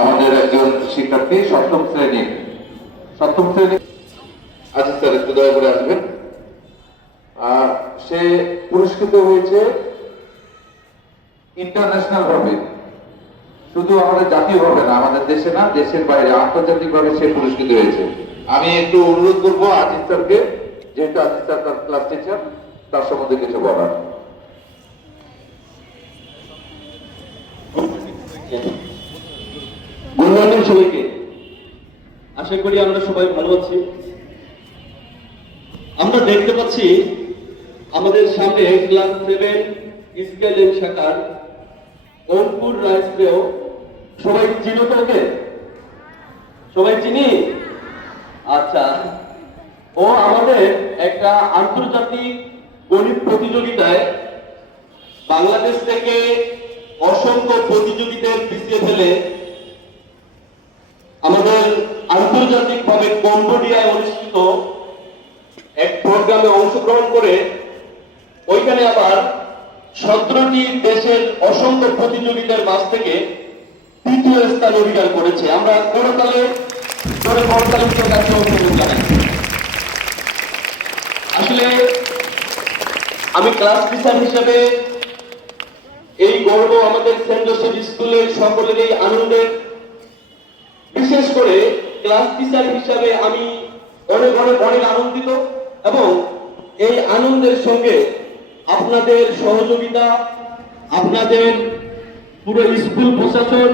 আমাদের একজন শিক্ষার্থী সপ্তম শ্রেণি সপ্তম শ্রেণি। আচ্ছা স্যার একটু দয়া করে আসবেন সে পুরস্কৃত হয়েছে ইন্টারন্যাশনাল ভাবে। শুধু আমাদের জাতীয় ভাবে না, আমাদের দেশে না, দেশের বাইরে আন্তর্জাতিক ভাবে সে পুরস্কৃত হয়েছে। আমি একটু অনুরোধ করব আজিজ স্যারকে, যেহেতু আজিজ স্যার তার ক্লাস টিচার তার সম্বন্ধে কিছু বলার। গুড মর্নিং সবাইকে আশা করি আমরা সবাই ভালো আছি। আমরা দেখতে পাচ্ছি আমাদের সামনে ক্লাস সেভেন স্কেলেন শাখার অঙ্কুর রায়শ্রেয় সবাই চিনো তো ওকে? সবাই চিনি? আচ্ছা। ও আমাদের একটা আন্তর্জাতিক গণিত প্রতিযোগিতায় বাংলাদেশ থেকে অসংখ্য প্রতিযোগিতার পিছিয়ে ফেলে আমাদের আন্তর্জাতিকভাবে কম্বোডিয়ায় অনুষ্ঠিত এক প্রোগ্রামে অংশগ্রহণ করে ওইখানে আবার সতেরোটি দেশের অসংখ্য প্রতিযোগিতার মাঝ থেকে তৃতীয় স্থান অধিকার করেছে। আমরা করতালে করে করতালির কাছে জানাই আসলে আমি ক্লাস টিচার হিসেবে এই গর্ব আমাদের সেন্ট জোসেফ স্কুলের সকলের এই আনন্দের, বিশেষ করে ক্লাস টিচার হিসাবে আমি অনেক অনেক অনেক আনন্দিত এবং এই আনন্দের সঙ্গে আপনাদের সহযোগিতা, আপনাদের পুরো স্কুল প্রশাসন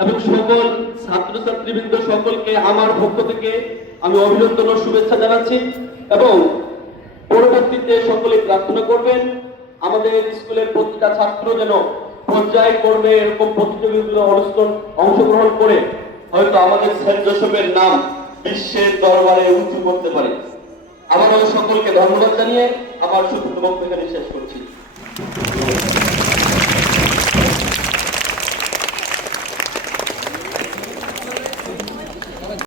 এবং সকল ছাত্রছাত্রীবৃন্দ সকলকে আমার পক্ষ থেকে আমি অভিনন্দন ও শুভেচ্ছা জানাচ্ছি এবং পরবর্তীতে সকলে প্রার্থনা করবেন, আমাদের স্কুলের প্রতিটা ছাত্র যেন পর্যায় করবে এরকম প্রতিযোগিতাগুলো অনুষ্ঠান অংশগ্রহণ করে হয়তো আমাদের সেন্ট জোসেফের নাম বিশ্বের দরবারে উঁচু করতে পারে। আমার সকলকে ধন্যবাদ জানিয়ে আমার শুধু বক্তব্য শেষ করছি।